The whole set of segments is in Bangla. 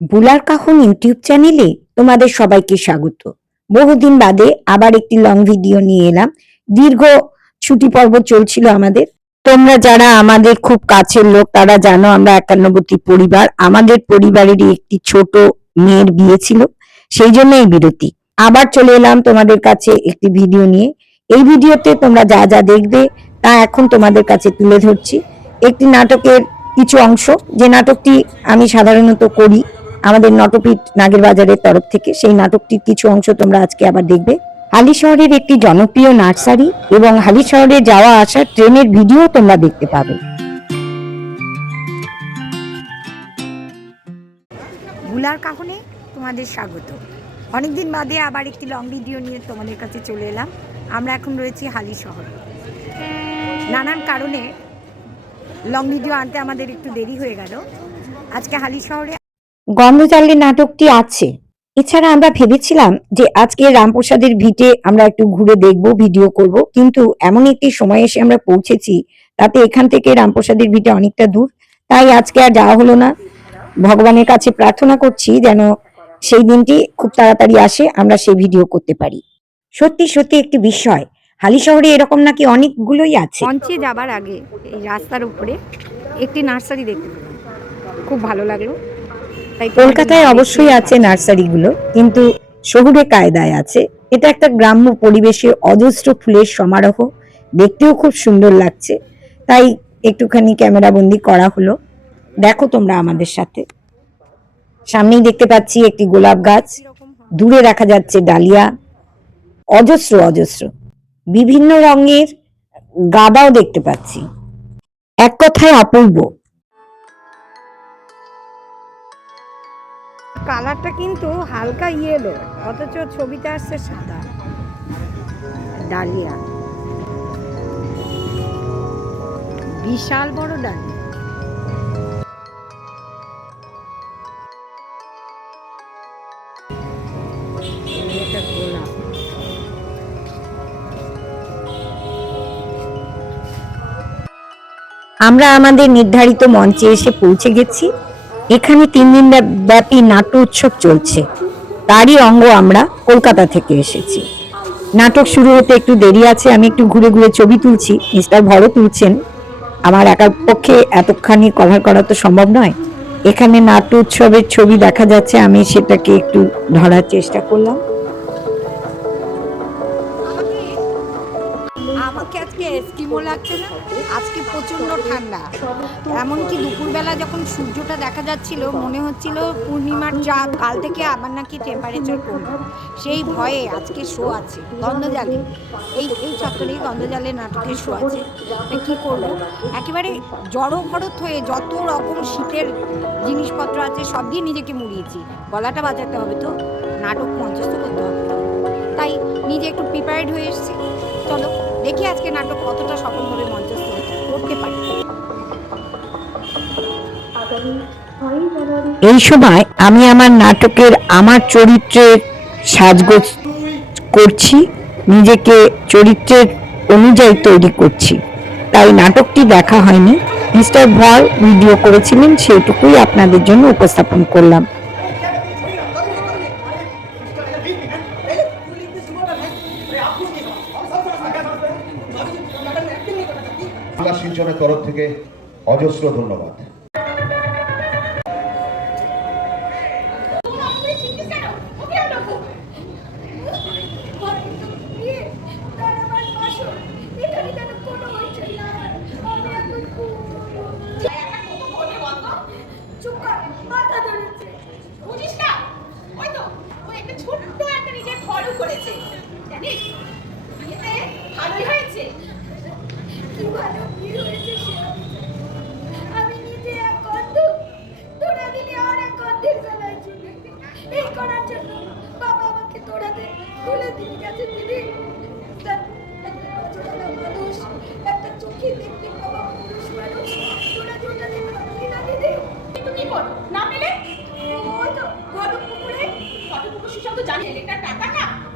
বুলার কাহন ইউটিউব চ্যানেলে তোমাদের সবাইকে স্বাগত। বহুদিন বাদে আবার একটি লং ভিডিও নিয়ে এলাম। দীর্ঘ ছুটি পর্ব চলছিল আমাদের। তোমরা যারা আমাদের খুব কাছের লোক তারা জানো আমরা একান্নবর্তী পরিবার। আমাদের পরিবারেরই একটি ছোট মেয়ের বিয়ে ছিল, সেই জন্য এই বিরতি। আবার চলে এলাম তোমাদের কাছে একটি ভিডিও নিয়ে। এই ভিডিওতে তোমরা যা যা দেখবে তা এখন তোমাদের কাছে তুলে ধরছি। একটি নাটকের কিছু অংশ, যে নাটকটি আমি সাধারণত করি আমাদের নটপীঠ নাগের বাজারের তরফ থেকে, সেই নাটকটির কিছু অংশ তোমরা আজকে আবার দেখবে। হালিশহরের একটি জনপ্রিয় নার্সারি এবং হালিশহরে যাওয়া আসা ট্রেনের ভিডিও তোমরা দেখতে পাবে। বুলার কাহনে তোমাদের স্বাগত। অনেকদিন বাদে আবার একটি লং ভিডিও নিয়ে তোমাদের কাছে চলে এলাম। আমরা এখন রয়েছি হালিশহরে। নানান কারণে লং ভিডিও আনতে আমাদের একটু দেরি হয়ে গেল। আজকে হালিশহরে গন্ধজালের নাটকটি আছে। এছাড়া আমরা ভেবেছিলাম যে আজকে রামপ্রসাদের ভিটে আমরা একটু ঘুরে দেখব, ভিডিও করব, কিন্তু এমন একটি সময় এসে আমরা পৌঁছেছি তাতে এখান থেকে রামপ্রসাদের ভিটে অনেকটা দূর, তাই আজকে আর যাওয়া হলো না। ভগবানের কাছে প্রার্থনা করছি যেন সেই দিনটি খুব তাড়াতাড়ি আসে, আমরা সেই ভিডিও করতে পারি। সত্যি সত্যি একটি বিষয়, হালিশহরে এরকম নাকি অনেকগুলোই আছে। মঞ্চে যাবার আগে এই রাস্তার উপরে একটি নার্সারি দেখতে পেলাম, খুব ভালো লাগলো। তাই কলকাতায় অবশ্যই আছে নার্সারিগুলো, কিন্তু শহুরে কায়দায় আছে। এটা একটা গ্রাম্য পরিবেশে অজস্র ফুলের সমারোহ, দেখতেও খুব সুন্দর লাগছে, তাই একটুখানি ক্যামেরা বন্দি করা হলো। দেখো তোমরা আমাদের সাথে। সামনেই দেখতে পাচ্ছি একটি গোলাপ গাছ, দূরে দেখা যাচ্ছে ডালিয়া, অজস্র অজস্র বিভিন্ন রঙের গাঁদাও দেখতে পাচ্ছি। এক কথায় অপূর্ব। কালারটা কিন্তু হালকা ইয়েলো, অথচ ছবিতে আসছে সাদা। ডালিয়া, বিশাল বড় ডালিয়া। এটা গোলাপ। আমরা আমাদের নির্ধারিত মঞ্চে এসে পৌঁছে গেছি। এখানে 3 দিন ব্যাপী নাট্য উৎসব চলছে, তারই অঙ্গ। আমরা কলকাতা থেকে এসেছি। নাটক শুরু হতে একটু দেরি আছে, আমি একটু ঘুরে ঘুরে ছবি তুলছি, মিস্টার ভরত তুলছেন। আমার একার পক্ষে এতখানি কভার করা তো সম্ভব নয়। এখানে নাট্য উৎসবের ছবি দেখা যাচ্ছে, আমি সেটাকে একটু ধরার চেষ্টা করলাম। আমাকে আজকে এস্কিমো লাগছে না, আজকে প্রচণ্ড ঠান্ডা। এমনকি দুপুরবেলা যখন সূর্যটা দেখা যাচ্ছিল মনে হচ্ছিল পূর্ণিমার চাঁদ, কাল থেকে আবার নাকি টেম্পারেচার কমবে। সেই ভয়ে আজকে শো আছে গন্ধজালে, এই চত্বরেই গন্ধজালে নাটকের শো আছে। কী করবো, একেবারে জড়ভরত হয়ে যত রকম শীতের জিনিসপত্র আছে সব দিয়ে নিজেকে মুড়িয়েছি। গলাটা বাজাতে হবে তো, নাটক মঞ্চস্থ করতে হবে তো, তাই নিজে একটু প্রিপেয়ার্ড হয়ে এসেছি। চলো দেখি আজকে নাটক কতটা সফলভাবে মঞ্চস্থ করতে পারি। এই সময় আমি আমার নাটকের আমার চরিত্রের সাজগোজ করছি, নিজেকে চরিত্রের অনুযায়ী তৈরি করছি, তাই নাটকটি দেখা হয়নি। মিস্টার ভর ভিডিও করেছিলেন, সেটুকুই আপনাদের জন্য উপস্থাপন করলাম। শিলচরের তরফ থেকে অজস্র ধন্যবাদ।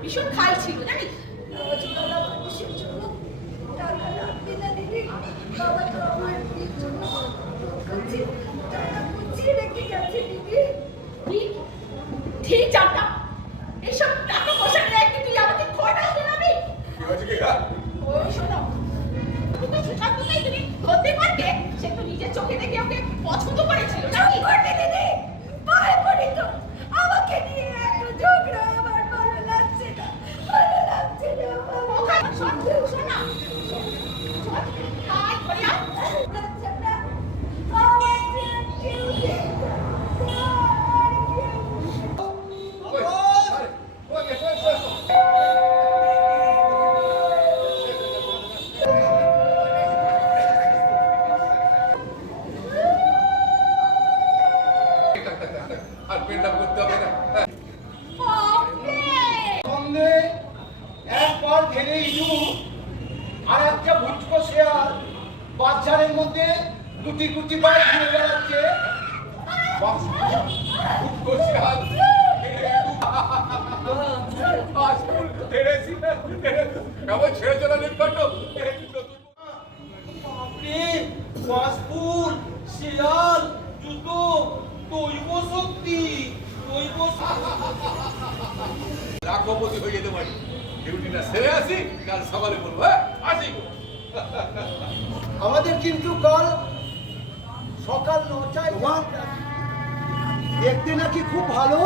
ভীষণ খাল ছিল জানিস, কি আর পেন্ডাম করতে হবে না। সঙ্গে একবার ঘেরে ইঁদু আর একটা ভুটকো শেয়াল বাচ্চাদের মধ্যে গুটি গুটি পায়ে ঘুরে বেড়াচ্ছে। কেমন ছেড়ে চলা নির্ঘণ্ট বাসপুর শিয়াল জুতো দৈব শক্তি দৈব লাখপতি হয়ে যেতে পারি। ডিউটিটা সেরে আসি, কাল সকালে বলবো। হ্যাঁ আসি। আমাদের কিন্তু কাল সকাল 9টায় দেখতে নাকি খুব ভালো।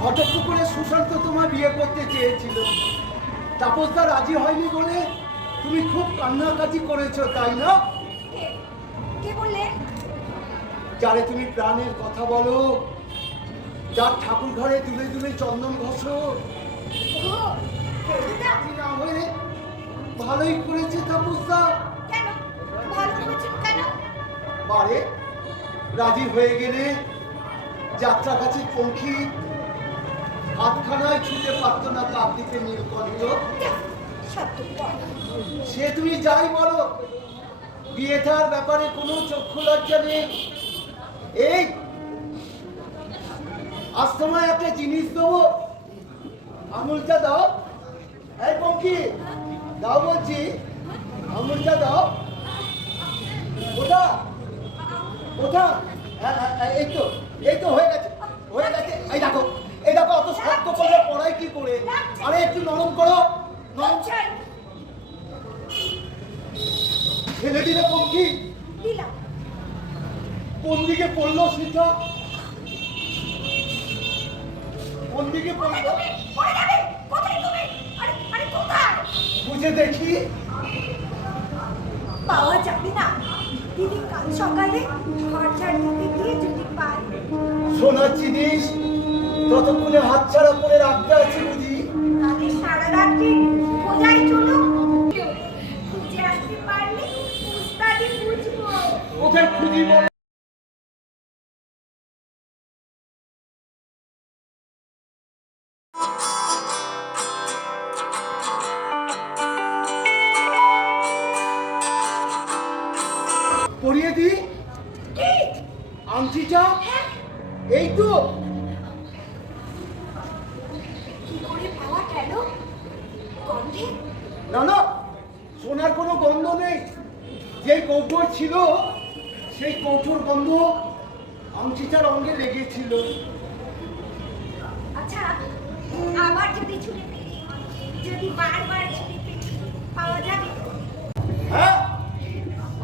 ঘটকপুকুরে সুশান্ত তোমার বিয়ে করতে চেয়েছিল, তাপসদা রাজি হয়নি বলে তুমি খুব কান্নাকাটি করেছো, তাই না? কে বললে? যারে তুমি প্রাণের কথা বলো, যার ঠাকুর ঘরে দুলে দুলে চন্দন ঘষো, রাজি না হয়ে ভালোই করেছে তাপসদা। কেন ভালো করেছেন কেন? বারে রাজি হয়ে গেলে যাত্রা কাছে পঙ্খী হাতখানায় ছুটে পারত না কাকদ্বীপের নীলকণ্ঠ। সে তুমি যাই বলো, বিয়েটার ব্যাপারে কোনো চক্ষু লজ্জা নেই। এই আজ তোমায় একটা জিনিস দেবো, আঙুলটা দাও। এই পঙ্খী দাও বলছি, আঙুলটা দাও। ওটা ওটা এই তো হয়ে গেছে হয়ে গেছে। এই দেখো অত শক্ত করে পড়াই কি করে? আরে একটু নরম করো, নরম ছেলে দিলে পঙ্খী। কোন দিকে পড়লো সেটা? কোন দিকে পড়লো বুঝে দেখি। পাওয়া যাবে না দিদি, কাল সকালে ঘর ঝাড় দিতে গিয়ে যদি পাই। সোনার জিনিস ততক্ষণে হাতছাড়া করে রাখতে আছে বুঝি। তাহলে সারা রাত্রি বোঝাই চলো, খুঁজে আসতে পারলে উস্তাদি বুঝবো। কোথায় খুঁজি বল? পরিয়ে দি আংটিটা। এই তো। কি করে পাওয়া গেল? গন্ধে? না না, সোনার কোনো গন্ধ নেই। যে কৌটোর ছিল সেই কৌটোর গন্ধ আংটিটার অঙ্গে লেগেছিল। আচ্ছা, আবার যদি ছুঁড়ে ফেলি, যদি বারবার ছুঁড়ে ফেলি, পাওয়া যাবে? হ্যাঁ,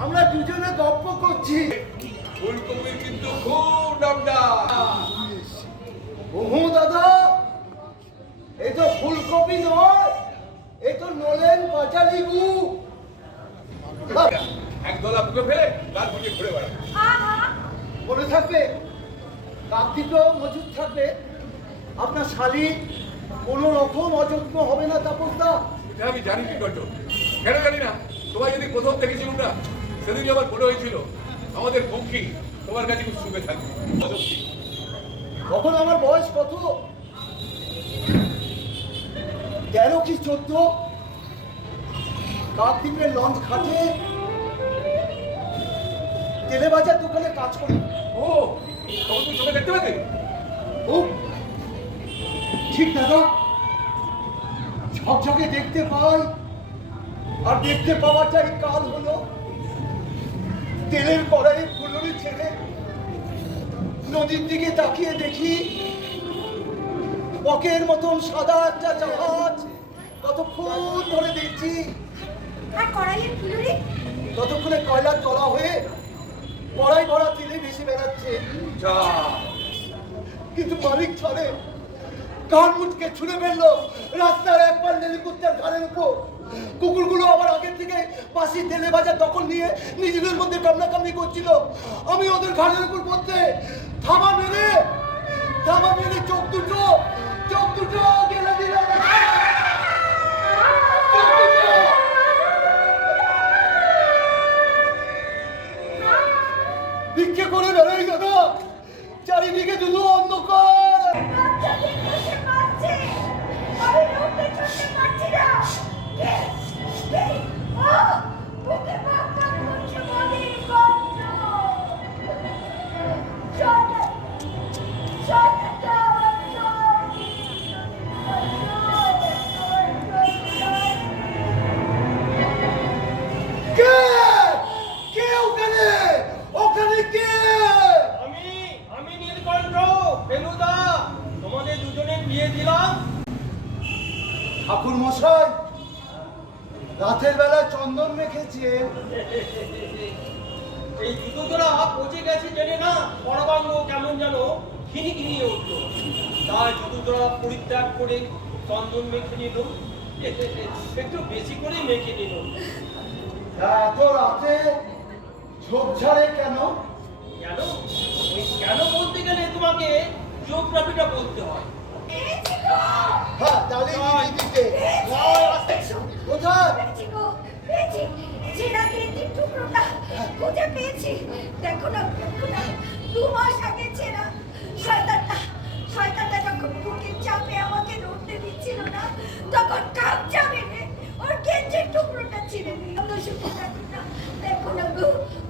আমরা দুজনে গল্প করছি। ফুলকপি কিন্তু খুব নামডাক। ওহো দাদা, এই তো ফুলকপি নয়, এই তো নলেন কাঁচা লেবু। এক দলা বুকে ফেলে তার বুকে ঘুরে বেড়াবে। আহা, মনে থাকবে, কাকদ্বীপেও মজুদ থাকবে। আপনার শালী কোনো রকম অযত্ন হবে না তাপসদা। এটা আমি জানি কি করতো, কেন জানি না। তোমায় যদি প্রথম দেখেছিলাম না, সেদিন আমার মনে হয়েছিল আমাদের পক্ষী তোমার কাছে খুব সুখে থাকবে। তখন আমার বয়স কত? 13 কি 14। কাকদ্বীপের লঞ্চ ঘাটে তেলেবাজার দোকানে কাজ করি। ও, তখন তুমি চোখে দেখতে পেতে? ও ঠিক দাদা, ঝকঝকে দেখতে পাই। আর দেখতে পাওয়াটাই কাল হলো। তেলের কড়াইয়ে ফুলুরি ছেড়ে নদীর দিকে তাকিয়ে দেখি বকের মতন সাদা একটা জাহাজ কতক্ষণ ধরে দেখছি। আর কড়াইয়ের ফুলুরি? ততক্ষণে কয়লার তলা হয়ে কড়াই ভরা তেলে ভেসে বেড়াচ্ছে। যা, কিন্তু মালিক ছড়ে কান মুটকে ছুঁড়ে ফেললো রাস্তার এক পান্ডেলি কুত্তার ঘাড়ের উপর। কুকুরগুলো আবার আগের থেকে পাশি তেলে বাজার দখল নিয়ে নিজেদের মধ্যে কামড়াকামড়ি করছিল। আমি ওদের ঘাড়ের উপর পড়তে থাবা মেরে চোখ দুটো গেলে দিলাম। ভিক্ষে করে বেড়াই দাদা, চারিদিকে চারিদিকে শুধু অন্ধকার। কে? কে ওখানে? ওখানে কে? আমি নীলকণ্ঠ বেনুদা তোমাদের দুজনের বিয়ে দিলাম। ঠাকুর মশাই, রাতের বেলা চন্দন মেখেছে। এই জুতো জোড়া পচে গেছে জেনে না পরবাঙ্গ কেমন যেন খিনি খিনিয়ে উঠলো, তাই জুতো জোড়া পরিত্যাগ করে চন্দন মেখে নিল, একটু বেশি করে মেখে নিল। এত রাতে ঝোপঝাড়ে কেন? কেন? ওই কেন বলতে গেলে তোমাকে জিওগ্রাফিটা বলতে হয়। হ্যাঁ, তাহলে দিতে কোথায়? দেখো না, 2 মাস আগে ছেড়া শয়তানটা যখন বুকের চাপে আমাকে নড়তে দিচ্ছিল না, তখন কাপচা মেরে ওর গেঞ্জের টুকরোটা ছিঁড়ে দিল। দেখো না গো,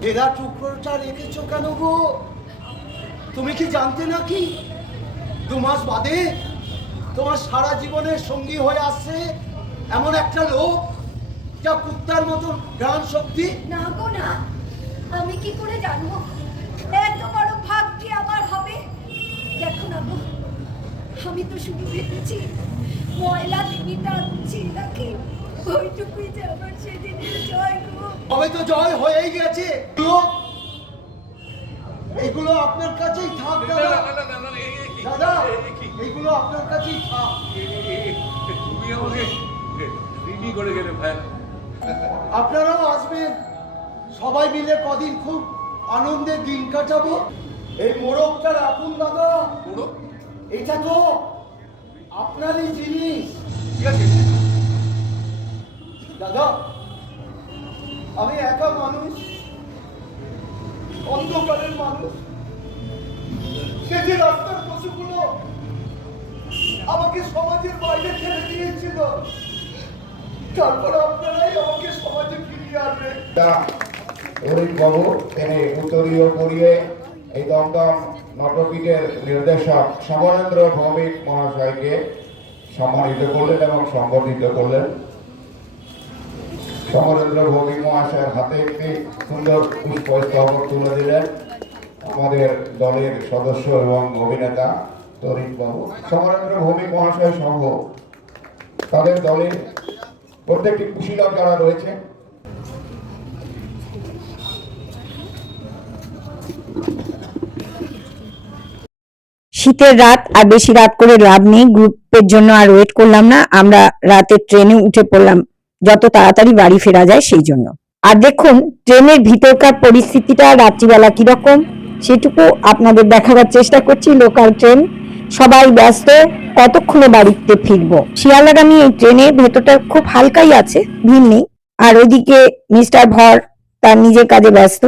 এরা টুকরোটা রেখেছো কেন গো? তুমি কি জানতে নাকি 2 মাস বাদে তোমার সারা জীবনের সঙ্গী হয়ে আসছে এমন একটা লোক যা কুত্তার মতন ঘ্রাণ শক্তি? না গো না, আমি কি করে জানবো এত বড় ভাগ্য আমার হবে? দেখো না গো, আমি তো শুধু ভেবেছি ময়লা তিনি টানছি নাকি, ওইটুকুই যে আমার সেদিনের জয় গো। তবে তো জয় হয়েই গেছে। এগুলো আপনার কাছেই থাক দাদা। দাদা, এগুলো আপনার কাছেই থাক। তুমি আমাকে ঋণী করে গেলে ভাই। আপনারাও আসবেন, সবাই মিলে কদিন খুব আনন্দের দিন কাটাবো। এই মোড়কটার আপন দাদা, পুরো এটা তো আপনারই জিনিস। ঠিক আছে। দাদা, আমি একা মানুষ, অন্ধকারের মানুষ। সে যে রাস্তার পশুগুলো আমাকে সমাজের বাইরে ঠেলে দিয়েছিল, তারপর আপনারাই আমাকে সমাজে ফিরিয়ে আনবেন। তরিক বাবু তিনি উত্তরীয় করিয়ে এই দমদম নাট্যপীঠের নির্দেশক সমরেন্দ্র ভৌমিক মহাশয়কে সম্মানিত করলেন এবং সংবর্ধিত করলেন। সমরেন্দ্র ভৌমিক মহাশয়ের হাতে একটি সুন্দর পুষ্পস্তবক তুলে দিলেন আমাদের দলের সদস্য এবং অভিনেতা তরিক বাবু। সমরেন্দ্র ভৌমিক মহাশয় সহ তাদের দলের প্রত্যেকটি কুশীলব যারা রয়েছে শীতের রাত, আর বেশি রাত করে লাভ নেই, গ্রুপের জন্য আর ওয়েট করলাম না, আমরা রাতে ট্রেনে উঠে পড়লাম যত তাড়াতাড়ি বাড়ি ফেরা যায় সেই জন্য। আর দেখুন ট্রেনের ভিতরকার পরিস্থিতিটা রাত্রিবেলা কিরকম সেটুকু আপনাদের দেখাবার চেষ্টা করছি। লোকাল ট্রেন, সবাই ব্যস্ত, কতক্ষণে বাড়িতে ফিরবো। শিয়ালদাগামী এই ট্রেনের ভেতরটা খুব হালকাই আছে, ভিড় নেই। আর ওইদিকে মিস্টার ভর তার নিজের কাজে ব্যস্ত,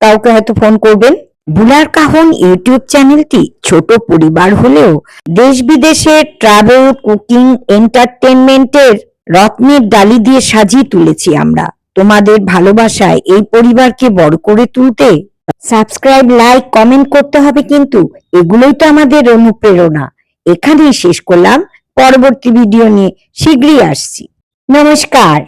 কাউকে হয়তো ফোন করবেন। বুলার কাহন ইউটিউব চ্যানেলটি ছোট পরিবার হলেও দেশ বিদেশে ট্রাভেল, কুকিং, এন্টারটেনমেন্টের রত্নের ডালি দিয়ে সাজিয়ে তুলেছি আমরা। তোমাদের ভালোবাসায় এই পরিবারকে বড় করে তুলতে সাবস্ক্রাইব, লাইক, কমেন্ট করতে হবে, কিন্তু এগুলোই তো আমাদের অনুপ্রেরণা। এখানেই শেষ করলাম, পরবর্তী ভিডিও নিয়ে শীঘ্রই আসছি। নমস্কার।